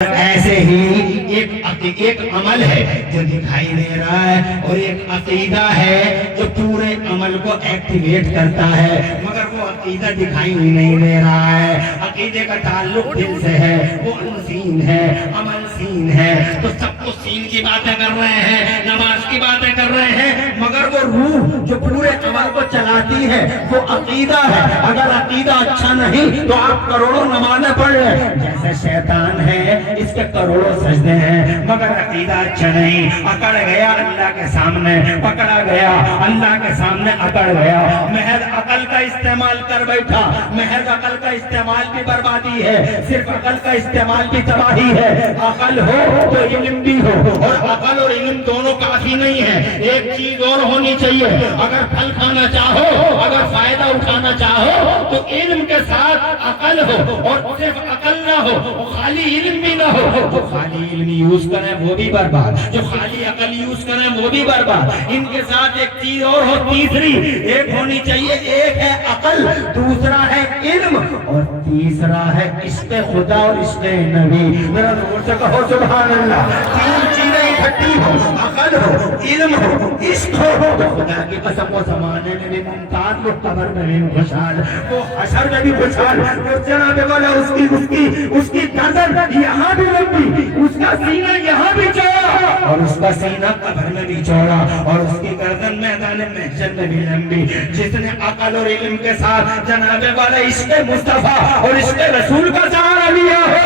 ऐसे ही एक अमल है जो दिखाई दे रहा है और एक अकीदा है जो पूरे अमल को एक्टिवेट करता है, मगर वो अकीदा दिखाई नहीं दे रहा है। अकीदे का ताल्लुक दिल से है, वो अनसीन है, अमल सीन है। तो सब तो सीन की बातें कर रहे हैं, नमाज की बातें कर रहे हैं, मगर वो रूह जो पूरे अमल को चलाती है वो अकीदा है। अगर अकीदा अच्छा नहीं तो आप करोड़ों नमाज़ें पढ़ रहे, जैसे शैतान है इसके करोड़ों सजदे हैं, मगर अकीदा अच्छा नहीं। अकड़ गया अल्लाह के सामने, पकड़ा गया अल्लाह के सामने, अकड़ गया। महज अकल का इस्तेमाल कर बैठा, महज अकल का इस्तेमाल भी बर्बादी है, सिर्फ अकल का इस्तेमाल भी तबाही है। अकल हो तो इल्म भी हो, और अकल और इल्म दोनों काफी नहीं है, एक चीज और होनी चाहिए। अगर फल खाना चाहो, अगर फायदा उठाना चाहो तो इल्म के साथ अकल हो, और सिर्फ अकल ना हो, खाली इल्म भी ना हो। जो खाली इल्म यूज करें वो भी बर्बाद, जो खाली अकल यूज करें वो भी बर्बाद। इनके साथ एक चीज और हो, तीसरी एक होनी चाहिए। एक है अकल, दूसरा है इल्म, और तीसरा है इश्क़ खुदा और इश्क़ नबी। मेरा जोर से कहो सुभान अल्लाह। तीन चीजें इकट्ठी हो, अकल हो, इल्म हो, इश्क़ हो, तो खुदा की कसम वो ज़माने में भी मुमताज, वो कब्र में भी खुशहाल, वो हशर में भी खुशहाल, वो जनाबे वाला उसकी गर्दन यहाँ भी लंबी, उसका सीना यहाँ भी चौड़ा, और उसका सीना कब्र में भी चौड़ा, और उसकी गर्दन मैदान महशर में भी लंबी। जिसने अकल और इल्म के साथ जनाबे वाला इश्क़ मुस्तफा और इश्क़ रसूल का सहारा लिया हो,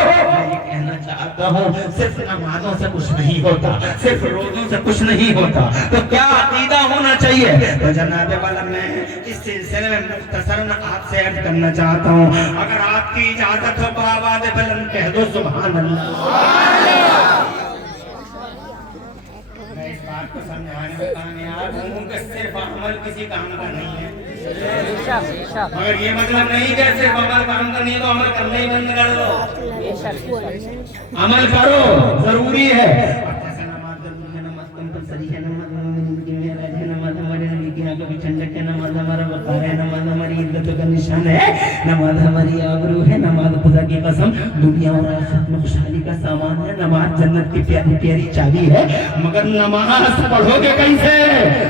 कहना चाहता हूँ सिर्फ नमाजों से कुछ नहीं होता, सिर्फ रोजों से कुछ नहीं होता। तो क्या अकीदा होना चाहिए? तो जनाबे वाला मैं इस सिलसिले में मुख्तसरन आपसे अर्ज करना चाहता हूँ, अगर आपकी इजाजत हो बावाज़ बुलंद कह दो सुभान अल्लाह। मैं इस बात को समझाने में कामयाब हूँ कि सिर्फ अमल किसी काम का नहीं है, मगर ये मतलब नहीं कि सिर्फ अमल काम का नहीं तो अमल करना ही बंद कर दो। अमल करो, जरूरी है। जैसे नमाज जरूरी है, नमाज कंपलसरी है, नमाज हमारे नबी की आंखों की ठंडक है, नमाज हमारा वक़ार है, नमाज हमारी इज्जत का निशान है, नमाज हमारी आबरू है, नमाज खुदा की कसम दुनिया और आखिरत में खुशहाली का सामान है, नमाज जन्नत की प्यारी प्यारी चाबी है। मगर नमाज पढ़ोगे कैसे?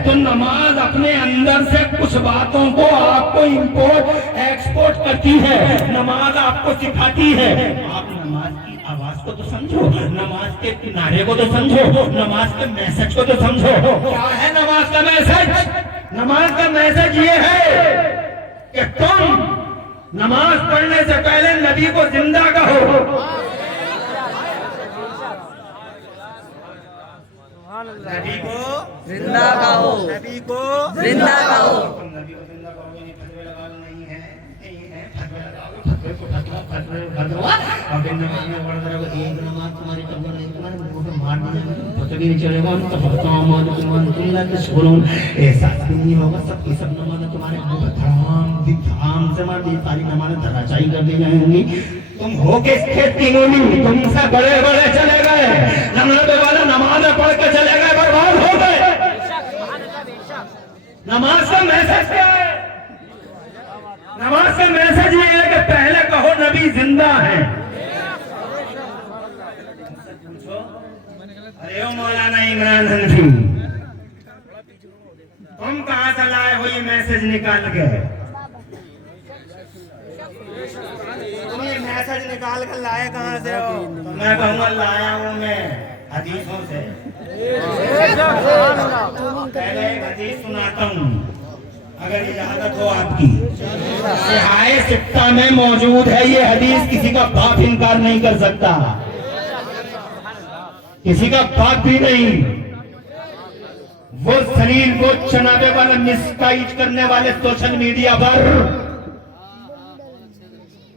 तो नमाज अपने अंदर से कुछ बातों को आपको इंपोर्ट एक्सपोर्ट करती है, नमाज आपको सिखाती है। आप नमाज की आवाज को तो समझो, नमाज के नारे को तो समझो, नमाज के मैसेज को तो समझो। क्या है नमाज का मैसेज? नमाज का मैसेज ये है कि तुम नमाज पढ़ने से पहले नबी को जिंदा कहो, नबी को जिंदा कहो, नबी को जिंदा कहो। नबी को जिंदा कहोगे नहीं, फतवे लगाओ, नहीं है फतवे लगाओ, फतवे को फतवा अब इन नमाज में पढ़ रहे हो, एक नमाज तुम्हारी कबूल नहीं, तुम्हारे मुंह पे मार दिया पता भी नहीं चलेगा। तो फतवा के सुकून एहसास भी नहीं होगा, सबकी सब नमाज़ें तुम्हारे मुंह पे धड़ाम से मार दी, सारी नमाज़ें धराशायी कर दी जाएंगी। तुम हो किस खेत की मूली, तुमसे बड़े बड़े चले गए, नमाज़ वाला नमाज़ पढ़ के चले गए, बर्बाद हो गए। नमाज का मैसेज क्या है? नमाज का मैसेज ये है कि पहले कहो नबी जिंदा है। पूछो, अरे ओ मौलाना इमरान हनफी, तुम कहां से लाए हो ये मैसेज निकाल के? तुम ये मैसेज निकाल कर लाए कहां से हो? तो मैं कहूँगा लाया हूँ मैं हदीसों से। पहले एक हदीस सुनाता हूँ, अगर इजाजत हो आपकी। सिहाए सिक्ता में मौजूद है ये हदीस, किसी का बाप इनकार नहीं कर सकता, किसी का बाप भी नहीं। वो सलील, वो चनाबे वाला मिसगाइड करने वाले सोशल मीडिया पर,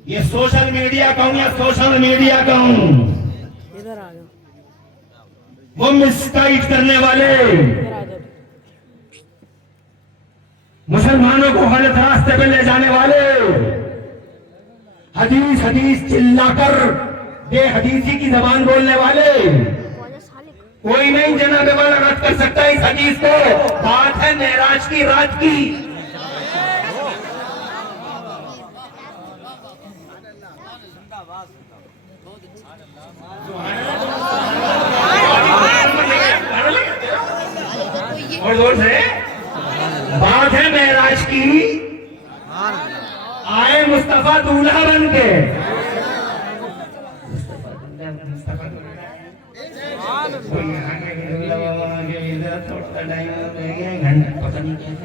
ये सोशल मीडिया कहूं या सोशल मीडिया कहूं, वो मिसगाइड करने वाले मुसलमानों को गलत रास्ते पे ले जाने वाले, हदीस हदीस चिल्लाकर बेहदीसी की जबान बोलने वाले, कोई नहीं जनाबे वाला रद्द कर सकता इस हदीस को। बात है मेराज की रात की। जो जोर से। बात है मेराज की, आए मुस्तफा दूल्हा बन के। थोड़ा टाइम रह गया, घंटा पता नहीं कैसे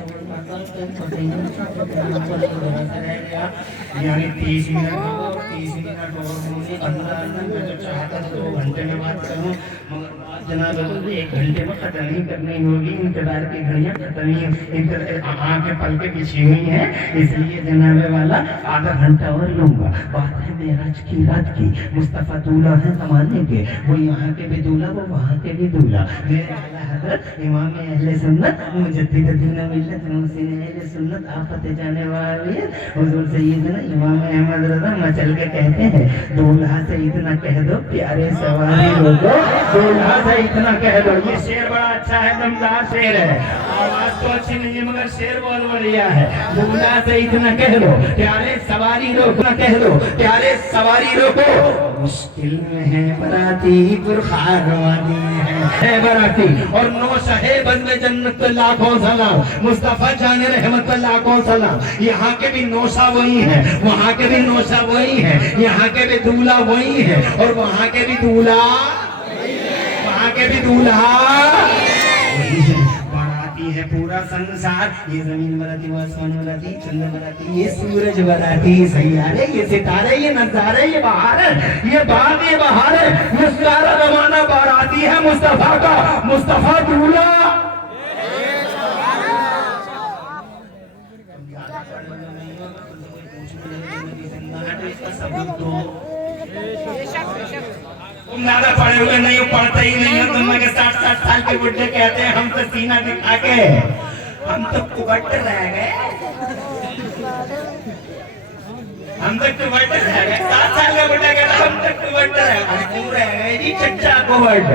यानी 30 मिनट और 30 मिनट और मुझे अंदर मैं तो चाहता था 2 घंटे में बात करूं, मगर बात जनाब 1 घंटे में खत्म नहीं करनी होगी। इंतजार की घड़ियां खत्म नहीं, आंखें पलके बिछी हुई हैं, इसलिए जनाबे वाला आधा घंटा और लूंगा। बात है मेराज की रात की, मुस्तफा दूल्हा है जमाने के, वो यहाँ के भी दूल्हा वो वहाँ के भी दूल्हा। मेरे आला हज़रत इमाम अहले सुन्नत मुजद्दिद दीन मिल्लत मुहसिन अहले सुन्नत आफत जाने वाले हुजूर सैयदना इमाम अहमद रज़ा मचल के कहते हैं, दूल्हा से इतना कह दो प्यारे सवारी लोगो, दूल्हा से इतना कह दो। ये शेर बड़ा अच्छा है, दमदार शेर है, आवाज तो अच्छी नहीं है मगर शेर बहुत बढ़िया है। दूल्हा से इतना कह दो प्यारे सवारी लोग, कह दो प्यारे सवारी लोगो, मुश्किल में है बराती बुरखार वादी है बराती, और नौशा है बंदे जन्नत लाखों सलाम, मुस्तफा जाने रहमत लाखों सलाम। यहाँ के भी नौशा वही है, वहाँ के भी नौशा वही है, यहाँ के भी दूल्हा वही है, और वहाँ के भी दूल्हा, वहाँ के भी दूल्हा वही है। बराती है पूरा संसार, ये जमीन बराती, वो आसमान बराती, चंद्र बराती, ये सूरज बराती, सैयारे, ये सितारे, ये नजारे, ये बहार है, ये बाग, ये बहार है, ये सारा जमाना बाराती है मुस्तफा का, मुस्तफा दूल्हा। तुम ज्यादा पढ़े हुए नहीं हो, पढ़ते ही नहीं हो तुम। के 60 साल के बुढ़े कहते हैं हम तो सीना दिखा के, हम तो कुबट रह गए, हम तो कुबट रह गए। 7 साल का बुढ़ा कहता हम तो कुबट रह गए जी, चच्चा कुबट।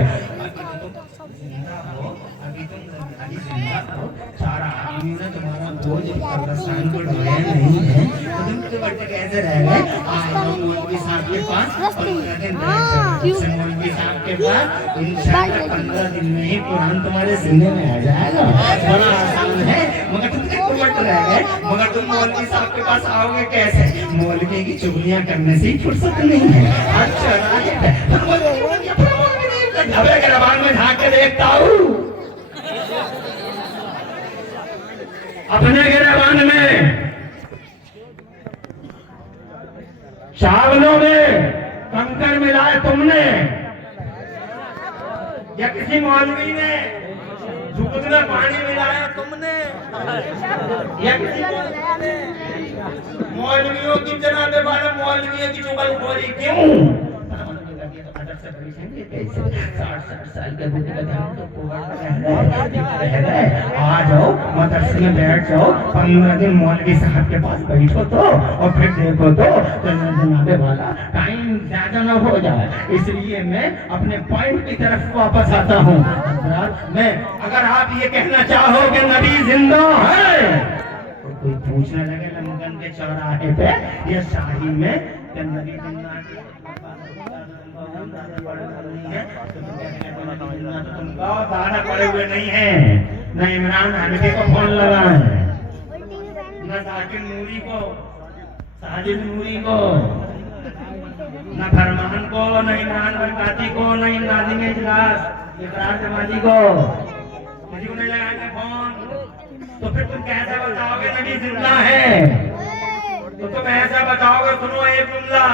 सारा आदमी ने तुम्हारा बोझ कब्रिस्तान को ढोया नहीं है, तुम कुबट कैसे रह गए? मौलवी साहब के पास 15 दिन मौलवी साहब के पास इंशाअल्लाह 15 दिन में ही कुरान तुम्हारे सीने में आ जाएगा। बड़ा आसान है, मगर तुम कुबट रह गए। मगर तुम मौलवी साहब के पास आओगे कैसे? मौलवी की चुगलियां करने से फुर्सत नहीं है। अच्छा धबे के रबान में झाँक के देखता हूँ, अपने गिरबान में चावलों में कंकर मिलाए तुमने, या किसी मौलवी ने दूध में पानी मिलाया तुमने, या किसी मौलवियों की जनाबे वाले मौलवियों की चुगलखोरी क्यों? 60 साल के बुढ़े आ जाओ मदरसे में बैठ जाओ, 15 दिन मौलवी साहब के पास बैठो तो, और फिर देखो तो जनाबे वाला टाइम ज्यादा ना हो जाए। इसलिए मैं अपने पॉइंट की तरफ वापस आता हूँ। मैं अगर आप ये कहना चाहो कि नबी जिंदा है, तो कोई पूछने लगे लमगन के चौराहे पे या शाही में कि नबी जिंदा है, दादा पड़े हुए नहीं है, न इमरान हनफी को फोन लगा है, न साकिब नूरी को, साजिद नूरी को, न फरमान को, न इमरान बरकाती को, न नाज़िम इजलास इकरार जमाती को, किसी को नहीं लगाएंगे फोन। तो फिर तुम कैसे बताओगे नबी जिंदा है? तो तुम ऐसा बताओगे, सुनो एक जुमला,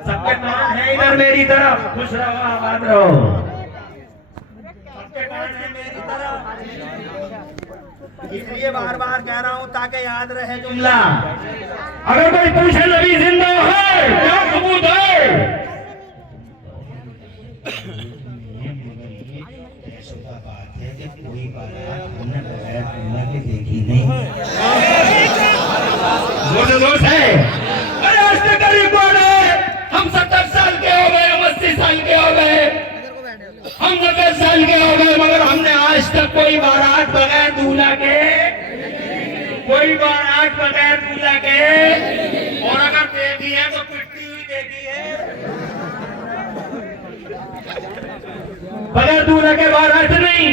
सबके कान है इधर मेरी तरफ, खुश रहो आबाद रहो, सबके कान है मेरी तरफ, इसलिए बार बार कह रहा हूँ ताकि याद रहे जुमला। अगर कोई पूछे नबी जिंदा है क्या सबूत है? बात है कि कोई बात हमने बगैर दुनिया के देखी नहीं। जोश है, अरे आज तक करीब हम 70 साल के हो गए, हम 80 साल के हो गए, हम 90 साल के हो गए, मगर हमने आज तक कोई बारात बगैर दूल्हा के, कोई बारात बगैर दूल्हा के, और अगर देखी है तो पिटती हुई देखी है, बगैर दूल्हा के बारात नहीं।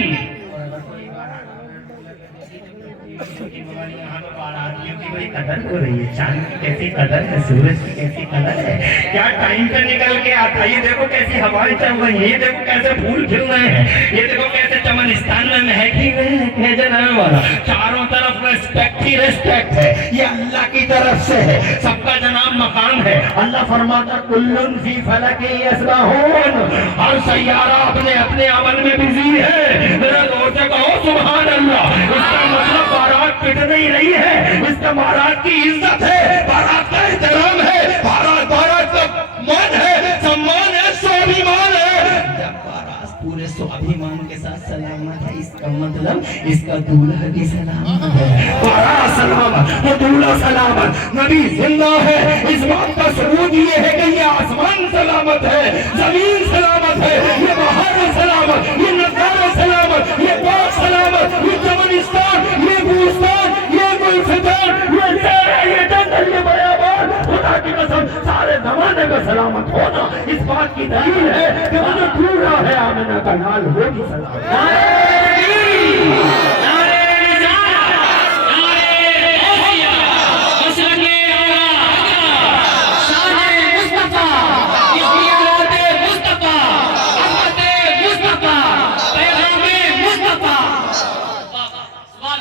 बारातियों की बड़ी कदर हो रही है, चांद की कैसी कदर है, सूरज की कैसी कदर है, क्या टाइम पे निकल के आता है। ये देखो कैसी हवाएं चल रही है, ये देखो कैसे फूल खिल रहे हैं, ये देखो कैसे चमनिस्तान में महकी है जनाब वाला, चारों तरफ रेस्पेक्ट ही रेस्पेक्ट है। ये अल्लाह की तरफ से है, सबका जनाब मकाम है। अल्लाह फरमाता कुल्लुन फी फलकी यस्बहून, हर सैयारा अपने अपने अमल में बिजी है। मेरा जोर से कहो सुभान अल्लाह। इसका मतलब बारात पिट नहीं रही है, इसका बारात की इज्जत है, बारात का एहतराम है, बारात का मान है, सम्मान है, स्वाभिमान है। जब बारात पूरे स्वाभिमान के साथ सलामत है, इसका मतलब इसका दूल्हा भी सलामत है। बारात सलामत, वो दूल्हा सलामत, नबी जिंदा है। इस बात का सबूत ये है कि ये आसमान सलामत है, जमीन सलामत है, ये बाहर सलामत, ये नजारा सलामत, ये बाग सलामत, ये चमनिस्तान, ये गुलिस्तान, ये गुलफितान, ये सहरा, ये जंगल, ये बयाबान, खुदा की कसम सारे जमाने का सलामत होना इस बात की दलील है कि वो जो ढूंढ रहा है आमिना का नाल वो भी सलामत है।